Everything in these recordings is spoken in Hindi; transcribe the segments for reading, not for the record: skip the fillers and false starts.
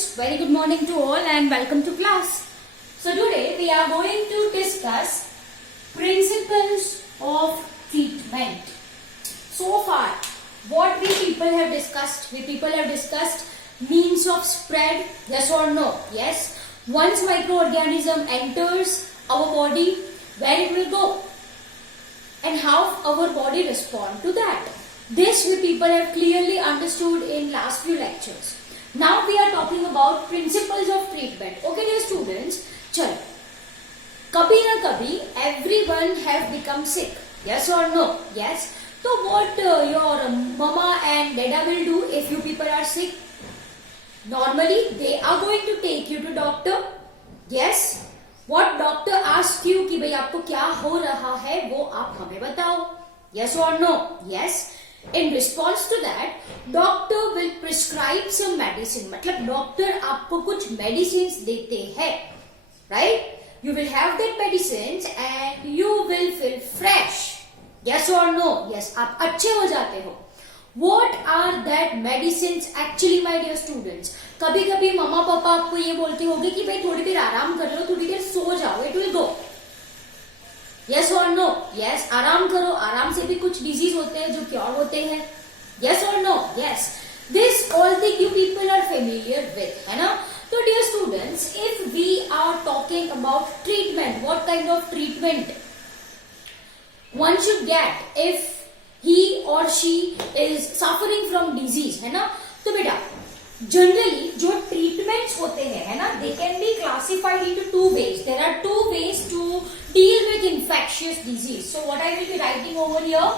students, very good morning to all and welcome to class. So today we are going to discuss principles of treatment. So far what we people have discussed means of spread, yes or no? Yes. Once microorganism enters our body, where it will go and how our body respond to that. This we people have clearly understood in last few lectures. Now we are talking about principles of treatment. Okay dear students, chalo. Kabhi na kabhi everyone have become sick. Yes or no? Yes. So what your mama and dada will do if you people are sick? Normally they are going to take you to doctor. Yes. What doctor asks you कि भाई आपको क्या हो रहा है वो आप हमें बताओ. Yes or no? Yes. In response to that, doctor will prescribe some medicine. मतलब doctor आपको कुछ medicines देते हैं, right? You will have that medicines and you will feel fresh. Yes or no? Yes. आप अच्छे हो जाते हो. What are that medicines actually, my dear students? कभी कभी मम्मा पापा आपको ये बोलते होंगे कि भाई थोड़ी देर आराम कर लो, थोड़ी देर सो जाओ, it will go. Yes or no? Yes. आराम करो, आराम से भी कुछ डिजीज होते हैं जो क्योर होते हैं. Yes or no? Yes. This all thing you people are familiar with, है ना? So dear students, if we are talking about treatment, what kind of treatment one should get if he or she is suffering from disease, है ना? तो बेटा जनरली जो ट्रीटमेंट्स होते हैं, है ना, they can be classified into two ways. There are two ways to deal with infectious disease. So what I will be writing over here,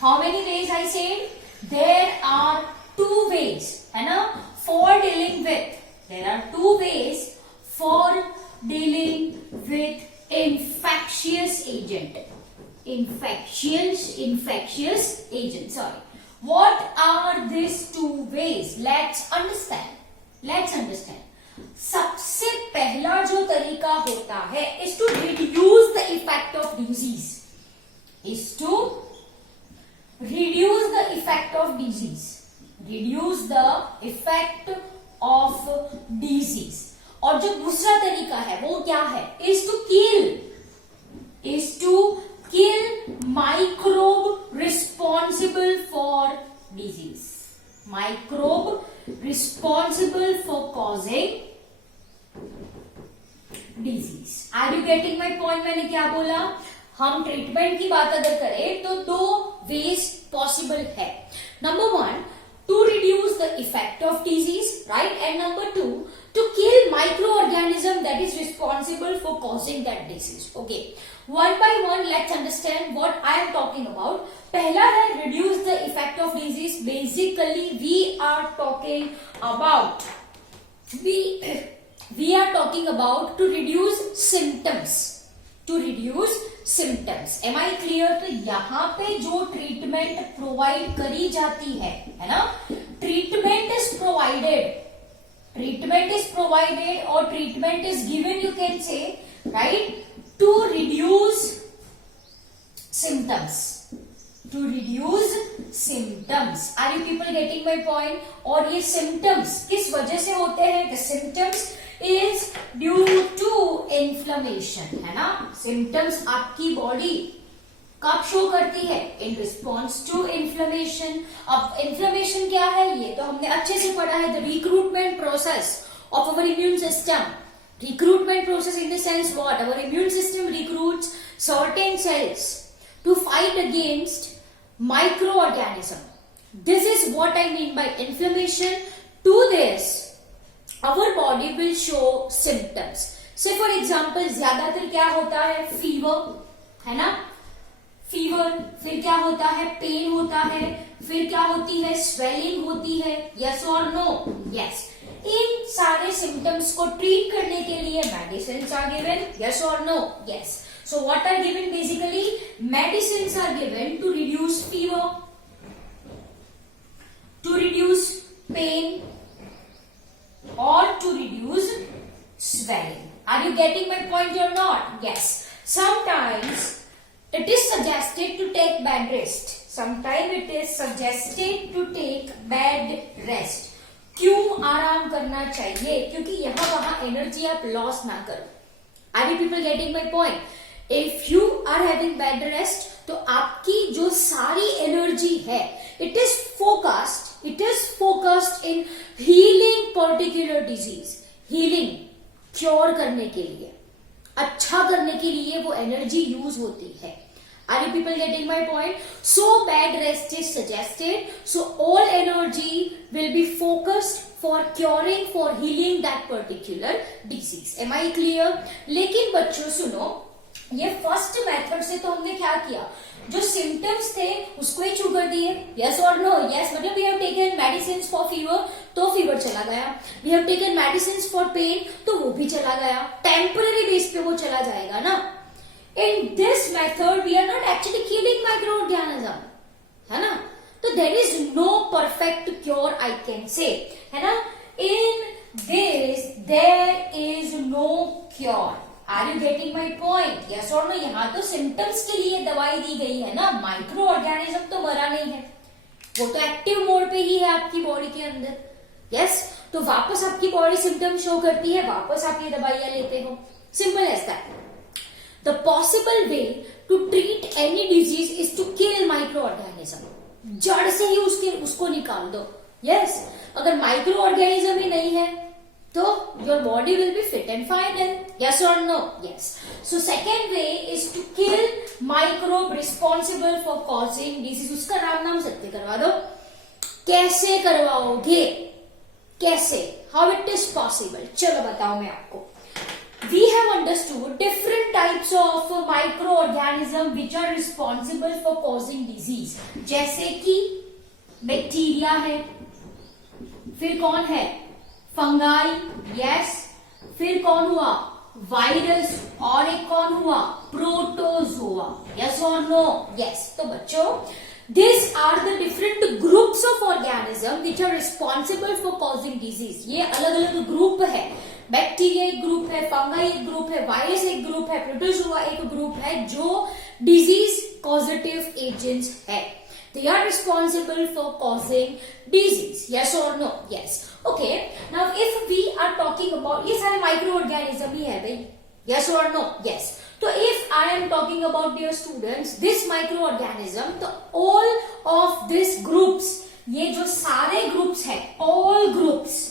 how many ways I said? There are two ways, है ना, for dealing with. There are two ways for dealing with infectious agent. Infectious agent. Sorry. What are these two ways? Let's understand. सबसे पहला जो तरीका होता है is to reduce the effect of disease. Reduce the effect of disease. और जो दूसरा तरीका है वो क्या है? Is to kill microbe responsible for disease. Microbe responsible for causing disease. Are you getting my point? मैंने क्या बोला? हम ट्रीटमेंट की बात अगर करें तो दो वेज पॉसिबल है. Number one, to reduce the effect of disease, right? And number two, to kill microorganism that is responsible for causing that disease. Okay, one by one let's understand what I am talking about. पहला है reduce the effect of disease. Basically we are talking about to reduce symptoms. Am I clear? तो यहाँ पे जो ट्रीटमेंट प्रोवाइड करी जाती है ना, ट्रीटमेंट इज प्रोवाइडेड और treatment is given, you can say, right, to reduce symptoms. Are you people getting my point? और ये सिम्टम्स किस वजह से होते हैं? The symptoms is due to inflammation, है ना. symptoms आपकी बॉडी कब शो करती है? in response to inflammation. अब inflammation क्या है ये तो हमने अच्छे से पढ़ा है. the recruitment process of our immune system. Recruitment process in the sense what? Our immune system recruits certain cells to fight against microorganism. This is what I mean by inflammation. To this our body will show symptoms. Say for example, ज्यादातर क्या होता है? फीवर, है ना, फीवर. फिर क्या होता है? पेन होता है. फिर क्या होती है? स्वेलिंग होती है. यस और नो? यस. इन सारे सिम्टम्स को ट्रीट करने के लिए मेडिसिन आर गिवन. यस और no? Yes. So what are given? Basically medicines are given to reduce fever, to reduce pain, or to reduce swelling. Are you getting my point or not? Yes. Sometimes it is suggested to take bed rest. क्यों आराम करना चाहिए? क्योंकि यहां वहां एनर्जी आप लॉस ना करो. Are you people getting my point? If you are having bed rest तो आपकी जो सारी एनर्जी है it is focused in healing particular disease. Healing, cure करने के लिए, अच्छा करने के लिए वो एनर्जी यूज होती है. Are you people getting my point? So bed rest is suggested. So all energy will be focused for curing, for healing that particular disease. Am I clear? लेकिन बच्चों सुनो, ये फर्स्ट मेथड से तो हमने क्या किया, जो सिम्टम्स थे उसको ही छू कर दिए. यस और नो? यस मतलब we have taken medicine for fever तो फीवर चला गया. We have taken medicine for pain तो वो भी चला गया. टेम्पररी बेस पे वो चला जाएगा ना. In this method, we are not actually killing microorganism, है ना? तो there is no perfect cure, I can say, है ना? In this, there is no cure. Are you getting my point? Yes or no? यहाँ तो symptoms के लिए दवाई दी गई है ना. माइक्रो ऑर्गेनिज्म तो मरा नहीं है, वो तो एक्टिव मोड पे ही है आपकी बॉडी के अंदर. यस, तो वापस आपकी बॉडी सिम्टम शो करती है, वापस आप ये दवाइयां लेते हो. Simple as that. The possible way to treat any disease is to kill microorganism. जड़ से ही उसको निकाल दो. Yes, अगर माइक्रो ऑर्गेनिज्म ही नहीं है तो your body will be fit and fine. And yes or no? Yes. So second way is to kill microbe responsible for causing disease. उसका नाम सत्य करवा दो. कैसे करवाओगे? कैसे? How it is possible? चलो बताओ मैं आपको. We have understood different types of microorganisms which are responsible for causing disease. जैसे कि बैक्टीरिया है, फिर कौन है? फंगाई. यस. फिर कौन हुआ? वायरस. और एक कौन हुआ? प्रोटोजोआ. यस और नो? यस. तो बच्चों, these are the different groups of organisms which are responsible for causing disease. ये अलग अलग ग्रुप है. बैक्टीरिया एक ग्रुप है, फंगाई एक ग्रुप है, वायरस एक ग्रुप है, प्रोटोजोआ एक ग्रुप है जो डिजीज कॉजेटिव एजेंट्स है. They are responsible for causing disease. Yes or no? Yes. Okay. Now, if we are talking about ये सारे माइक्रो ऑर्गेनिज्म ही है भाई. Yes or no? Yes. तो if I am talking about dear students this microorganism, तो all of these groups, ये जो सारे ग्रुप्स है, all groups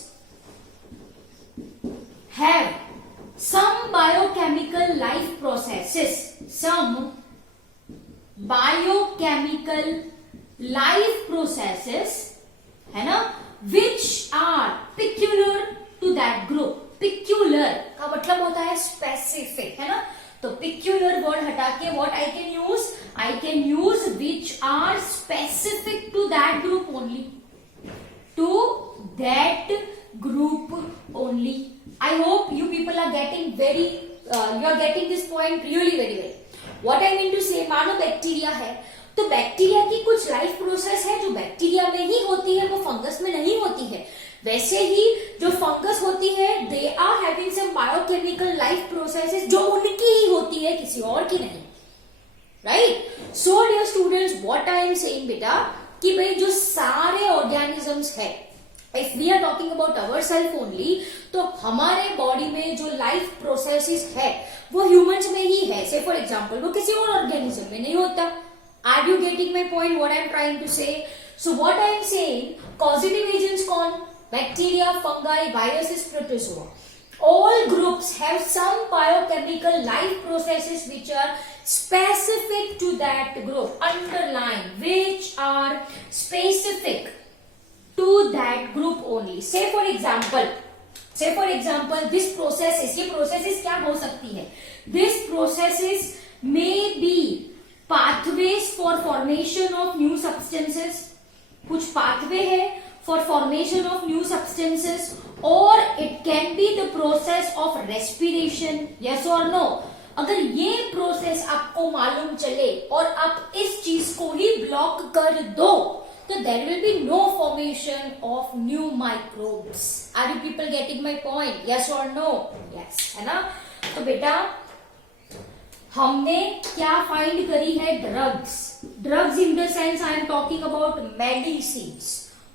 have some biochemical life processes, some biochemical life processes, है ना, which are peculiar to that group. Peculiar का मतलब होता है specific, है ना. तो peculiar word हटा के what I can use? I can use which are specific to that group only. To that group only. I hope you people are getting you are getting this point really very well. What I mean to say, मानो बैक्टीरिया है तो बैक्टीरिया की कुछ लाइफ प्रोसेस है जो बैक्टीरिया में ही होती है, वो फंगस में नहीं होती है. वैसे ही जो फंगस होती है they are having some biochemical life processes जो उनकी ही होती है, किसी और की नहीं. Right. So dear students, what I am saying बेटा कि भाई जो सारे ऑर्गेनिजम्स है, if we are talking about our self only, तो हमारे बॉडी में जो लाइफ प्रोसेसेस है वो ह्यूमंस में ही है. से फॉर एग्जांपल वो किसी और ऑर्गेनिज्म में नहीं होता. Are you getting my point? What I am trying to say. So what I am saying, causative agents कौन? Bacteria, fungi, viruses, protozoa. All groups have some biochemical life processes which are specific to that group. Underline, which are specific to that group only. Say for example, this processes, ये processes क्या हो सकती है? This processes may be pathways for formation of new substances. कुछ pathway है for formation of new substances, or it can be the process of respiration. Yes or no? अगर ये प्रोसेस आपको मालूम चले और आप इस चीज को ही ब्लॉक कर दो तो there will be no formation of new microbes. Are you people getting my point? Yes or no? Yes, है ना. तो बेटा हमने क्या फाइंड करी है? Drugs in the sense I am talking about medicines.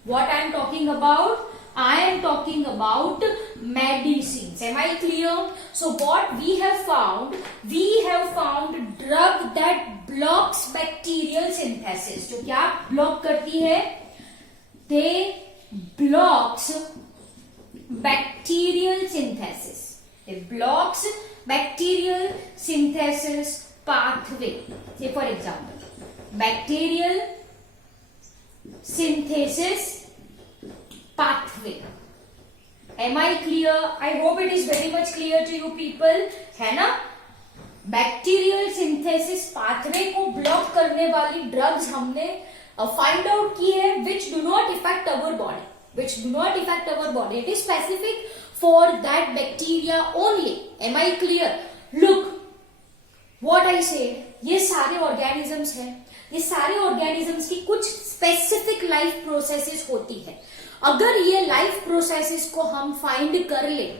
What I am talking about? I am talking about medicines. Am I clear? So what we have found? We have found drug that blocks bacterial synthesis. जो क्या block करती है? They blocks bacterial synthesis. It blocks bacterial synthesis pathway. Say for example, bacterial synthesis pathway. Am I clear? I hope it is very much clear to you people. है ना? बैक्टीरियल सिंथेसिस पाथवे को ब्लॉक करने वाली ड्रग्स हमने फाइंड आउट की है which do not affect our body. Which do not affect our body. It is specific for that bacteria only. Am I clear? Look, what I said. ये सारे ऑर्गेनिजम्स हैं. ये सारे ऑर्गेनिजम्स की कुछ स्पेसिफिक लाइफ प्रोसेसेस होती है. अगर ये लाइफ प्रोसेसेस को हम फाइंड कर ले,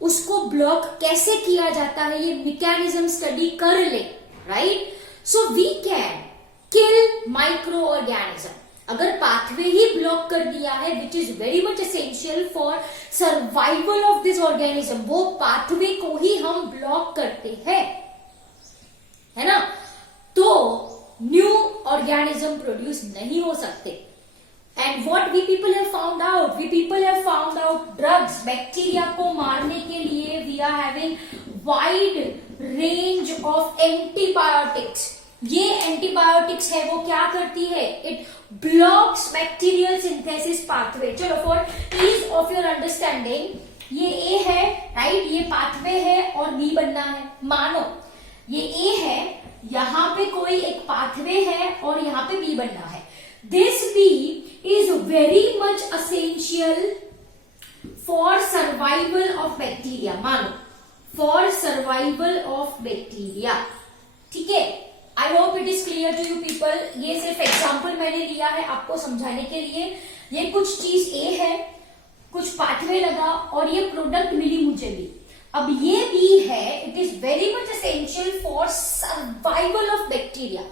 उसको ब्लॉक कैसे किया जाता है ये मैकेनिज्म स्टडी कर ले, right? So we can kill micro organism. अगर पाथवे ही ब्लॉक कर दिया है which is very much essential for survival of this organism, वो पाथवे को ही हम ब्लॉक करते हैं, है ना? तो न्यू ऑर्गेनिज्म प्रोड्यूस नहीं हो सकते. And what we people have found out? We people have found out drugs, bacteria को मारने के लिए we are having wide range of antibiotics. ये एंटीबायोटिक्स है वो क्या करती है? It blocks bacterial synthesis pathway. चलो for ease of your understanding, ये A है, राइट? ये पाथवे है और B बनना है. मानो ये A है, यहाँ पे कोई एक पाथवे है और यहाँ पे B बनना है. This B is very much essential for survival of bacteria. मानो for survival of bacteria. ठीक है? I hope it is clear to you people. ये सिर्फ एग्जाम्पल मैंने लिया है आपको समझाने के लिए. ये कुछ चीज A है, कुछ पाथवे लगा और ये प्रोडक्ट मिली मुझे भी. अब ये B है, it is very much essential for survival of bacteria.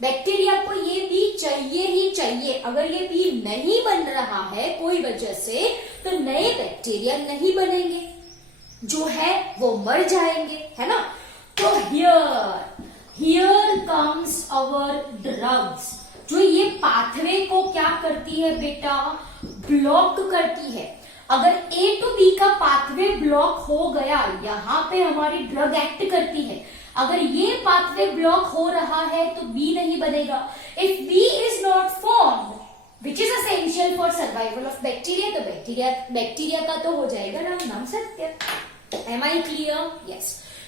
Bacteria को ये भी चाहिए ही चाहिए. अगर ये भी नहीं बन रहा है कोई वजह से तो नए बैक्टीरिया नहीं बनेंगे, जो है वो मर जाएंगे, है ना? तो हियर कम्स आवर ड्रग्स. जो ये पाथवे को क्या करती है बेटा? ब्लॉक करती है. अगर A टू B का पाथवे ब्लॉक हो गया, यहां पे हमारी ड्रग एक्ट करती है. अगर ये पाथवे ब्लॉक हो रहा है तो B नहीं बनेगा. If B is not formed which is essential for survival of bacteria, तो बैक्टीरिया का तो हो जाएगा नाम सत्य. Am I clear? Yes.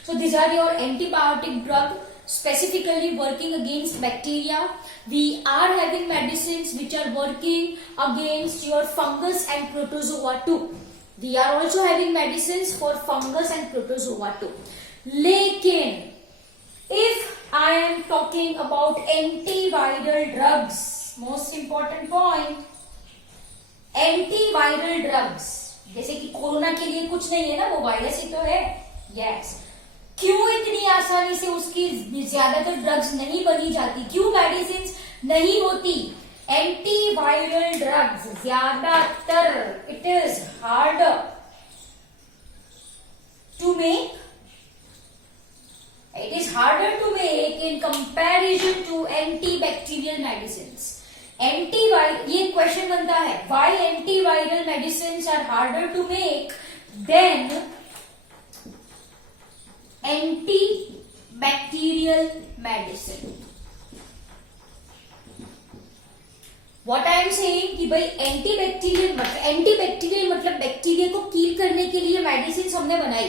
So this are your antibiotic drug specifically working against bacteria. We are having medicines which are working against your fungus and protozoa too. We are also having medicines for fungus and protozoa too. लेकिन if I am talking about antiviral drugs, most important point, antiviral drugs, जैसे कि कोरोना के लिए कुछ नहीं है ना, वो वायरस ही तो है. yes. क्यों इतनी आसानी से उसकी ज्यादातर ड्रग्स नहीं बनी जाती? क्यों मेडिसिन नहीं होती? एंटीवायरल ड्रग्स ज्यादातर it is harder to make. It is harder to make in comparison to antibacterial medicine. ये क्वेश्चन बनता है, why antiviral medicine are harder to make than antibacterial medicine. What I am saying कि भाई एंटीबैक्टीरियल मतलब बैक्टीरिया को कील करने के लिए मेडिसिन हमने बनाई,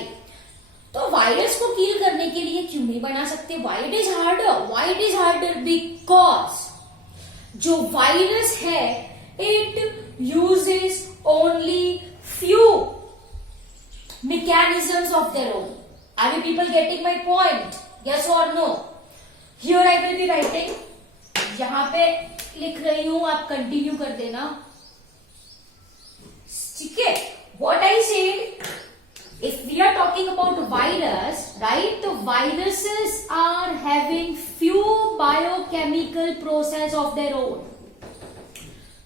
तो वायरस को कील करने के लिए क्यों नहीं बना सकते? Why it is harder? Because जो वायरस है it uses only few mechanisms of their own. Are you people getting my point? Yes or no? Here I will be writing. यहां पे लिख रही हूं, आप कंटिन्यू कर देना. ठीक है? What I said, if we are talking about virus, right? तो viruses are having few biochemical process of their own.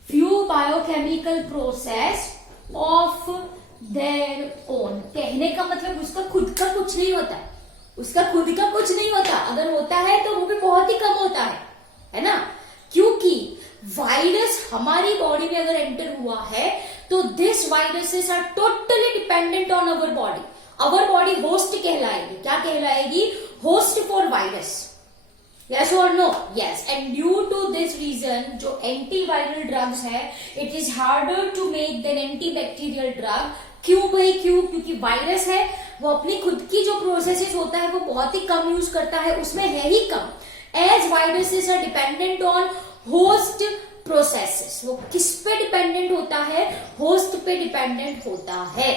Few biochemical process of their own. कहने का मतलब उसका खुद का कुछ नहीं होता, उसका खुद का कुछ नहीं होता, अगर होता है तो वो भी बहुत ही कम होता है ना। क्योंकि वायरस हमारी बॉडी में अगर एंटर हुआ है तो this viruses are totally dependent on our body. Our body host कहलाएगी, क्या कहलाएगी? Host for virus. Yes or no? Yes. And due to this reason, जो antiviral drugs है, it is harder to make than antibacterial drug. क्यों भाई? क्योंकि वायरस है वो अपनी खुद की जो प्रोसेसेस होता है वो बहुत ही कम यूज करता है, उसमें है ही कम। As viruses are dependent on host processes, वो किस पे डिपेंडेंट होता है? होस्ट पे डिपेंडेंट होता है।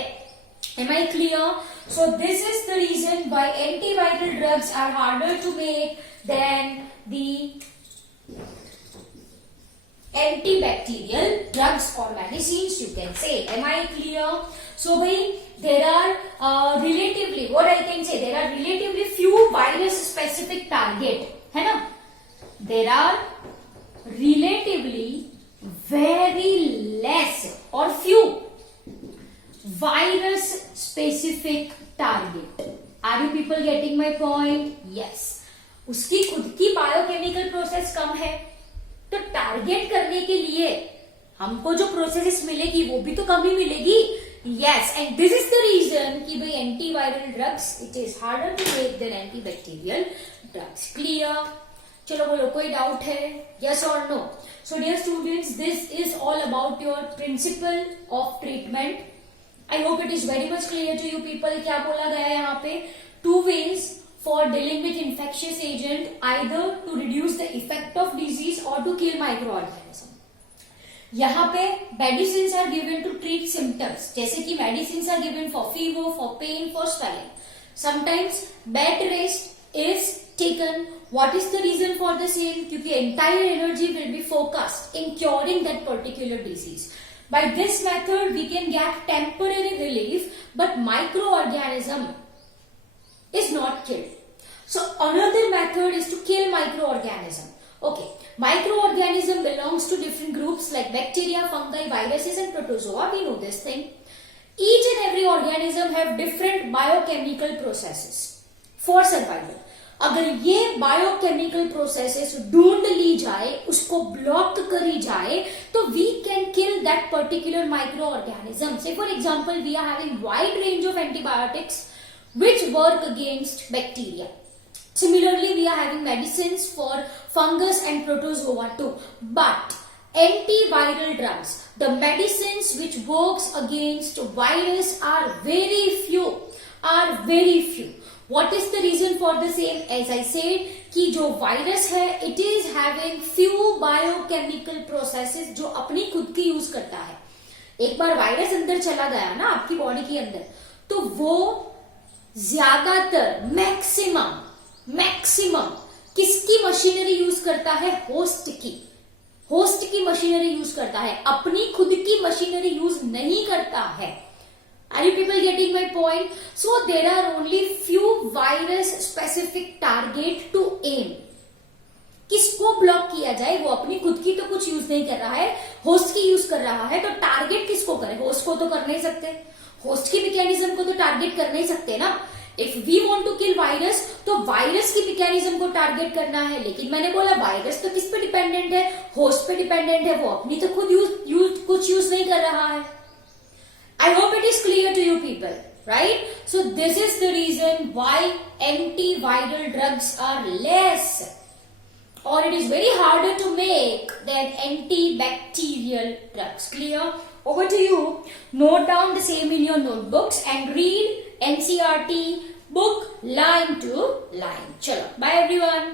Am I clear? So this is the reason why antiviral drugs are harder to make than the antibacterial drugs or medicines, you can say. Am I clear? So bhai, there are relatively, what I can say, there are relatively few virus specific target, है ना? There are relatively very less or few virus specific target. Are you people getting my point? Yes. उसकी खुद की बायोकेमिकल प्रोसेस कम है तो टारगेट करने के लिए हमको जो प्रोसेस मिलेगी वो भी तो कम ही मिलेगी। Yes, and this is the reason कि भाई antiviral drugs it is harder to make than antibacterial drugs. Clear? चलो बोलो, कोई डाउट है? Yes or no? So dear students, this is all about your principle of treatment. I hope it is very much clear to you people. क्या बोला गया है यहाँ पे? 2 ways for dealing with infectious agent, either to reduce the effect of disease or to kill microorganism. यहाँ पे medicines are given to treat symptoms, जैसे कि medicines are given for fever, for pain, for swelling. Sometimes bed rest is taken. What is the reason for the same? क्योंकि entire energy will be focused in curing that particular disease. By this method, we can get temporary relief, but microorganism is not killed. So another method is to kill microorganism. Okay, microorganism belongs to different groups like bacteria, fungi, viruses, and protozoa. We know this thing. Each and every organism have different biochemical processes for survival. अगर ये बायोकेमिकल प्रोसेसेस ढूंढ ली जाए, उसको ब्लॉक करी जाए, तो we can kill that particular microorganism. Say for example we are having wide range of antibiotics which work against bacteria. Similarly, we are having medicines for fungus and protozoa too. But antiviral drugs, the medicines which works against virus are very few. What is the reason for the same? As I said कि जो वायरस है it is having few biochemical processes जो अपनी खुद की यूज करता है. एक बार वायरस अंदर चला गया ना आपकी बॉडी के अंदर, तो वो ज्यादातर मैक्सिमम किसकी मशीनरी यूज करता है? होस्ट की मशीनरी यूज करता है, अपनी खुद की मशीनरी यूज नहीं करता है. Are you people getting my point? So there are only few virus specific target to aim. किसको ब्लॉक किया जाए? वो अपनी खुद की तो कुछ यूज नहीं कर रहा है, होस्ट की यूज कर रहा है, तो टारगेट किसको करे? होस्ट को तो कर नहीं सकते, होस्ट की मैकेनिज्म को तो टारगेट कर नहीं सकते ना. If we want to kill virus तो वायरस की मैकेनिज्म को टारगेट करना है. लेकिन मैंने बोला वायरस तो किस पे डिपेंडेंट है? होस्ट पे डिपेंडेंट है, वो अपनी तो खुद कुछ यूज नहीं कर रहा है. I hope it is clear to you people, right? So this is the reason why antiviral drugs are less, or it is very harder to make than antibacterial drugs. Clear? Over to you. Note down the same in your notebooks and read NCERT book line to line. Chalo, bye everyone.